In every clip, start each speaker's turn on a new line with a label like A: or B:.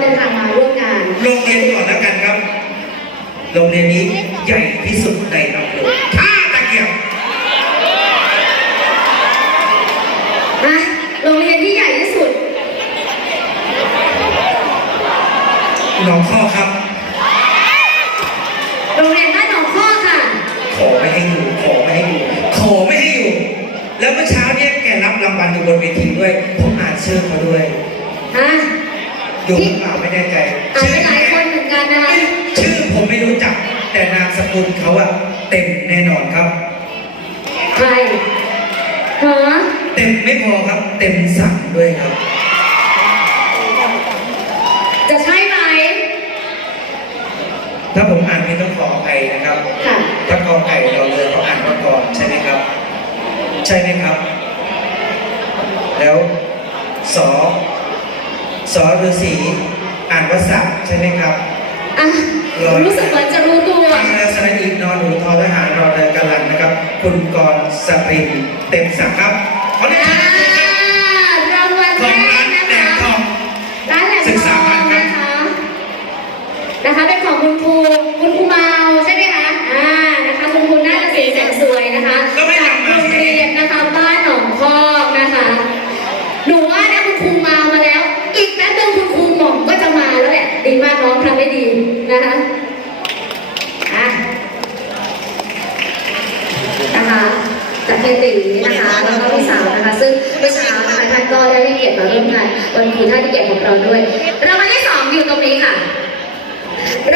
A: เดินทางมาร่วมงาน
B: โรงเรียนก่อนแล้วกันครับ โรงเรียนนี้ใหญ่ที่สุดในอำเภอท่าตะเกียบ
A: นะโรงเรียนที่ใหญ่ที่สุด
B: หนองข้อครับ
A: อ
B: ยู่หรือเปล่าไม่แน่ใจ
A: อ่านไปหลายคนเหมือนกันนะคะ
B: ชื่อผมไม่รู้จัก แต่นามสกุลเขาอะเต็มแน่นอนครับ
A: ใครฮะ
B: เต็มไม่พอครับ เต็มสั่งด้วยครับ
A: จะใช่ไหม
B: ถ้าผมอ่านผิดต้องขออภัยนะครับ
A: ค่ะ
B: ถ้ากอไก่รอเรือเขาอ่านว่าก่อนใช่ไหมครับ ใช่ไหมครับ แล้วสอ สอฤาษีอ่านว่าสักใช่ไหมครับ
A: อะรู้สึกเหมือนจะรู้ตัว
B: ฟังแล้วสระอีกนอนหนูทอทหารรอเรือกันลันนะครับ คุณกรณ์สรินเต็มสักครับ นะ
A: คะ
B: อะ
A: นะคะจากเฮตินะคะแล้วก็พี่สาวนะคะ ซึ่งเมื่อเช้านะคะท่านก็ได้ให้เกียรติมาร่วมงานวันครูท่านที่เกียรติของเราด้วยรางวัลที่สองอยู่ตรงนี้ค่ะ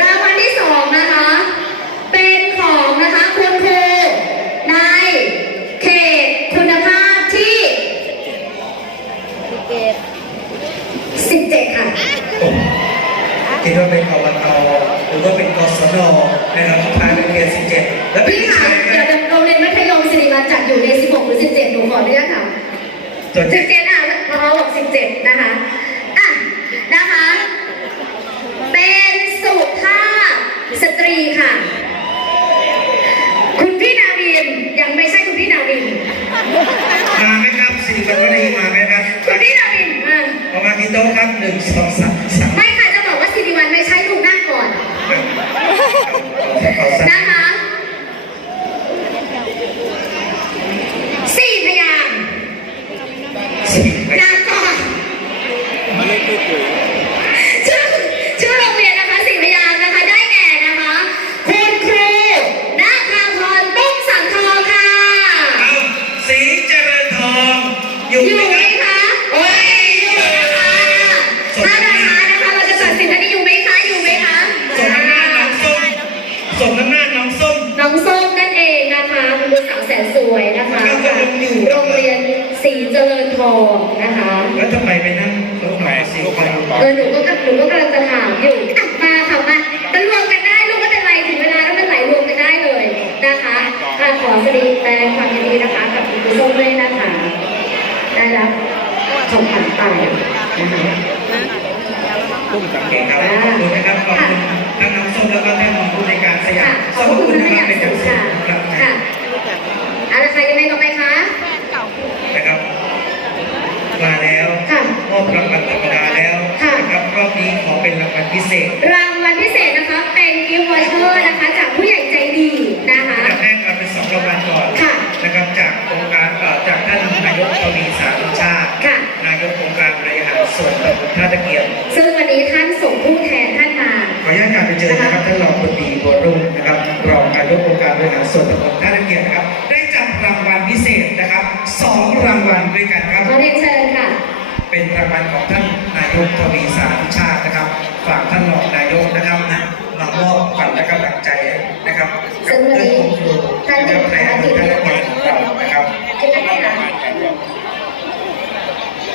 A: รางวัลที่สองนะคะ เป็นของนะคะคุณครูในเขตคุณภาพที่ 17 ค่ะ
B: ผมคิดว่าเป็นอบตหรือ ว่าเป็นกศนนะครับภายในเรียน17แล้วเป็น
A: พี่
B: ที่
A: ค่ะ
B: ใช่ไหม
A: เดี๋ยวโรงเรียนมัธยมศิริวัณจัดอยู่ใน 16 หรือ 17 หนูขออนุญาตถาม
B: ส่วนที่
A: 17อะพอบอก17 นะคะ อะ นะคะ เป็นสุภาพสตรีค่ะ คุณพี่นาวิน ยังไม่ใช่คุณพี่นาวิน
B: มาไหมครับสิริวัณวณีมาไหมครับ
A: คุณพี่นาวินอะ
B: เอามากี่โต๊ะครับหนึ่งสองสามสาม
A: ไม่ค่ะ จะบอกว่าสิริวัณไม่ใช่ลูกหน้าก่อน
B: เอาสัก
A: นะคะสี่พยางค์
B: สี่ไป
A: นามก่อนชื่อชื่อโรงเรียนนะคะสี่พยางค์นะคะ ได้แก่นะคะ คุณครูนาคาพรตุ้งสังทองค่ะ
B: เอาสีเจริญทอง อยู่
A: อยู่
B: ไหม
A: ไหม
B: ครับ
A: คะโอ้ยอยู่นะคะถ้านะคะนะคะเราจะตัดสินท่านนี้อยู่ไหมคะอยู่ไหมคะ
B: สมน้ำหน้าน้องส้มสมน้ำหน้าน้องส้ม
A: น้องส้มนั่นเองนะคะคุณครูสาวแสนสวยนะคะจากโรงเรียนศรีเจริญทอง นะคะ
B: โอเคครับขอบคุณนะครับขอบคุณทั้งน้องส้มแล้วก็ท่านผู้ในการสยา
A: ค่ะ
B: ม
A: ขอบคุณ
B: นะ
A: ท่าน
B: ครับ
A: ย่าง
B: เป็นอย่างสูง
A: ค่ะ
B: ครับ
A: ค่ะอะไรใครยังไงต่อไปคะ
B: นะครับ มาแล้ว
A: ค่ะ
B: มอบรางวัลธรรมดาแล้ว
A: ค่ะ
B: นะครับรอบนี้ขอเป็นรางวัลพิเศษ
A: รางวัลพิเศษนะคะเป็น
B: รบริหารส่วนตำบลท่าตะเกียบนะครับ ได้จับรางวัลพิเศษนะครับสองรางวัลด้วยกันครับ
A: ขอเรียนเชิญค่ะ
B: เป็นรางวัลของท่านนายกทวีสารุชาตินะครับ ฝากท่านรองนายกนะครับนะมามอบขวัญและกำลังใจนะครับกับเพื่อนคุณครูนะครับในอำเภอท่าตะเกียบของเรานะครับ
A: ขึ้นได้ไหมคะ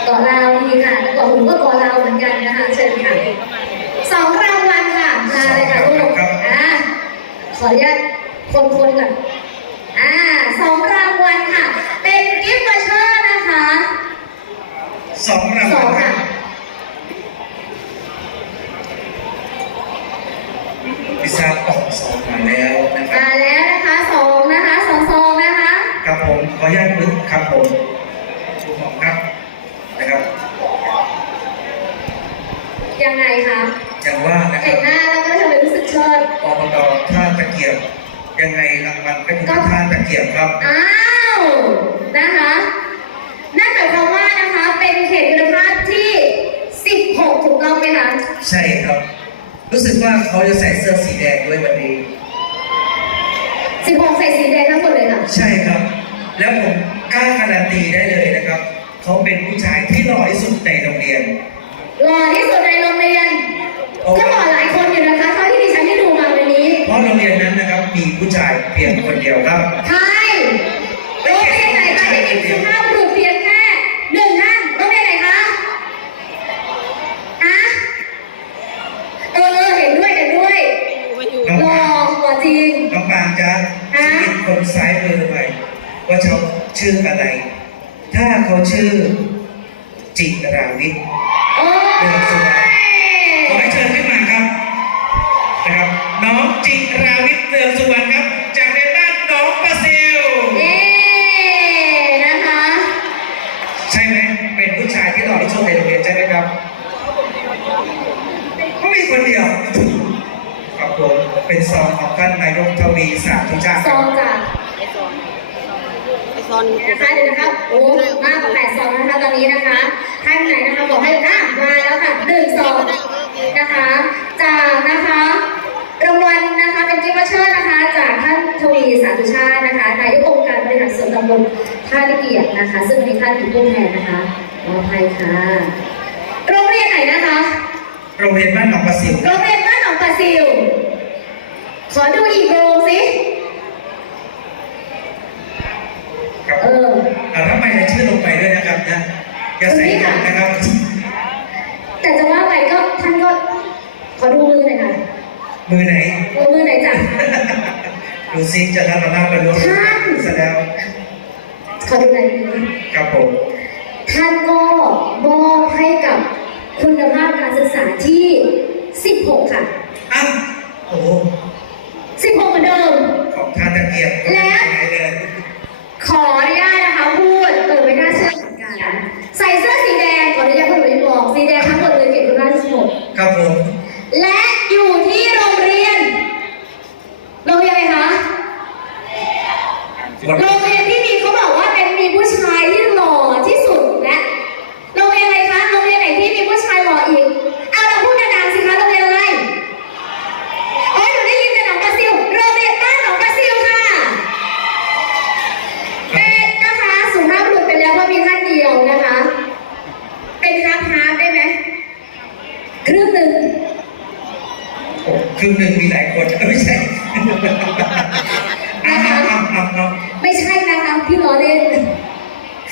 A: เกาะลาวดีค่ะแล้วเกาะหูก็เกาะลาวเหมือนกันนะคะ เชิญค่ะสองรางวัลค่ะมาเลยค่ะลูกอ่าขออนุญาต คนคนๆก่อนอ่าสองรางวัลค่ะ เป็นกิฟต์วอเชอร์นะคะ
B: สองราง
A: ส
B: วั
A: อ
B: ล
A: ง
B: ครั
A: ค่ะ
B: บพิซซ่าออกสองมาแล้วนะครับ
A: มาแล้วนะคะสองนะคะสองซองนะคะ
B: ครับผมขออนุญาตนึกครับผมคุณหมอครับนะครับ
A: อย่ายังไงคะ
B: อย่างว่านะค
A: เห็
B: รั
A: น
B: บ
A: หน้าแล้วก็ทำไมรู้สึกชอบ
B: อบตท่าตะเกียบ ยังไงรางวัลก็อยู่ที่ท่าตะเกียบครับ
A: อ้าวนะคะ นั่นหมายความว่านะคะเป็นเขตคุณภาพที่ 16 ถูกต้องไหมคะ
B: ใช่ครับ รู้สึกว่าเขาจะใส่เสื้อสีแดงด้วยวันนี้
A: 16 ใส่สีแดงทั้งหมดเลยค่ะ
B: ใช่ครับ แล้วผมกล้าการันตีได้เลยนะครับ เขาเป็นผู้ชายที่หล่อที่สุดในโรงเรียน
A: หล่อที่สุดในโรงเรียนก็หล่อหลายคนอ เพ
B: ราะโรงเรียนนั้นนะครับ มีผู้ชายเพียงคนเดียวครับ
A: ใช่โรงเรียนไหนคะที่มีสุภาพบุรุษเพียงแค่หนึ่งท่านโรงเรียนไหนคะอะเออเห็นด้วยเห็นด้วย
B: น้อง
A: หล่อ
B: ปาง
A: หล่อจริง
B: น้องปางจ๊ะ
A: ฮะ
B: ชีวิตคนซ้ายมือหน่อยว่าเขาชื่ออะไร ถ้าเขาชื่อจิราวิทย์
A: โอ้ย
B: ขอ อซอนนะ
A: คะเดี๋ยวนะคะโอ้มากกว่าแปดซองนะคะตอนนี้นะคะท่านไหนนะคะบอกให้อะมาแล้วค่ะหนึ่งซองนะคะจากนะคะรางวัลนะคะเป็นกิฟต์วอเชอร์นะคะ จากท่านทวีสาธุชาตินะคะนายกองค์การบริหารส่วนตำบลท่าตะเกียบนะคะ ซึ่งมีท่านเป็นผู้แทนนะคะขออภัยค่ะโรงเรียนไหนนะคะ
B: โรงเรียนบ้านหนองปลาซิล
A: โรงเรียนบ้านหนองปลาซิวขอดูอีกโรงสิ
B: ครับ
A: เออ
B: เอาถ้าไปในชื่อลงไปด้วยนะครับนะ อย่าใส่หนักนะครับ
A: แต่จะว่าไปก็ท่านก็ขอดูมือหน่อยค่ะ
B: มือไหน
A: ดูมือหน่อยจ้ะ
B: ดูซิจะรับมาหน้าประดุษ
A: ท่าน
B: ซะแล้ว
A: ขอดูหน่อยมือ
B: ครับผม
A: ท่านก็มอบให้กับคุณภาพการศึกษาที่ 16 ค่ะ
B: อ้าวโอ้โห
A: 16เหมือนเดิม
B: ของท่านตะเกียบ
A: แล้ว
B: ไหนเลย
A: ขออนุญาตนะคะพูดเออไม่น่าเชื่อเหมือนกันใส่เสื้อสีแดงขออนุญาตคุณหนุ่ยบอกสีแดงทั้งหมดเลยเก็บคุณภาพที่16
B: ครับผม
A: และอยู่ที่โรงเรียน โรงเรียนอะไรคะ
B: วัน
A: โรงเรียนที่มีเขาบอกว่าเป็นมีผู้ชายที่หล่อที่สุดและโรงเรียนอะไรคะโรงเรียนไหนที่มีผู้ชายหล่ออีกเอาเราพูดดังๆสิคะโรงเรียนอะไรโอ้ยหนูได้ยินแต่หนองกระซิวโรงเรียนบ้านหนองกระซิวค่ะเป็นนะคะสุภาพบุรุษไปแล้วเพราะมีท่านเดียวนะคะ เป็นฮาร์ฟฮาร์ได้ไหมครึ่งหนึ่ง
B: ครึ่งหนึ่งมีหลายคนไม่ใช่เอาเอาเอาเอาเอา
A: ไม่ใช่นะคะพี่ล้อเล่น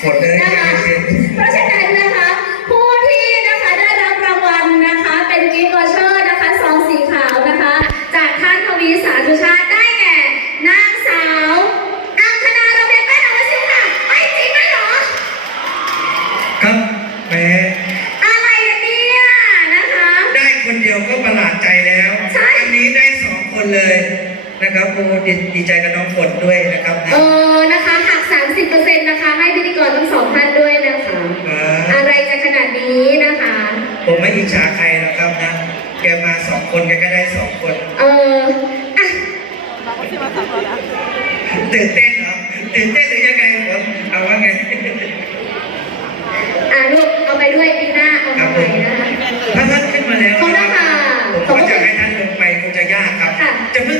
B: ฝนเลย
A: นะคะ
B: ไม่ใช่
A: เพราะฉะนั้นนะคะ ผู้ที่นะคะได้รับรางวัลนะคะ เป็นกิฟต์วอเชอร์นะคะซองสีขาวนะคะ จากท่านทวีสาธุชาติได้แก่นางสาวอังคณาโรงเรียนบ้านหนองกระซิวค่ะไม่จริงไหมหรอ
B: ครับแหม
A: อะไรกันเนี่ยนะคะ
B: ได้คนเดียวก็ประหลาดใจ แล้ว
A: ใช่
B: อันนี้ได้สองคนเลยนะครับโอ้ดีดีใจกับน้องฝนด้วยนะครับ
A: เออนะคะหัก 30%นะคะ ให้พิธีกรทั้งสองท่านด้วยนะคะ
B: อ่า
A: อะไรจะขนาดนี้นะคะ
B: ผมไม่อิจฉาใครหรอกครับนะ แกมาสองคนแกก็ได้สองคน
A: เอออะ
C: เราก็ที่มาสามคนแล้ว
B: ตื่นเต้นเหรอ ตื่นเต้นหรือยังไงผมเอาว่าไง
A: อะลูกเอาไปด้วยปีหน้าเอา
B: ครับผ
A: ไป
B: ม
A: นะคะ
B: ถ้าท่านขึ้นมาแล้ว
A: ขอบคุณค่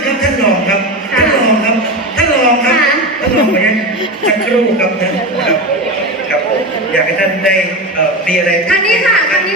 A: ค่ะ
B: จะเพิ่งครับท่านรองครับ
A: ค่ะ
B: ท่านรองครับท่านรองครับ
A: ค่ะ
B: ท่านรองขออนุญาตสักครู่ครับนะครับครับผมอยากให้ท่านได้เอ่อมีอะไร
A: ทางนี้ค่ะทางนี้ค่ะท่านค่ะ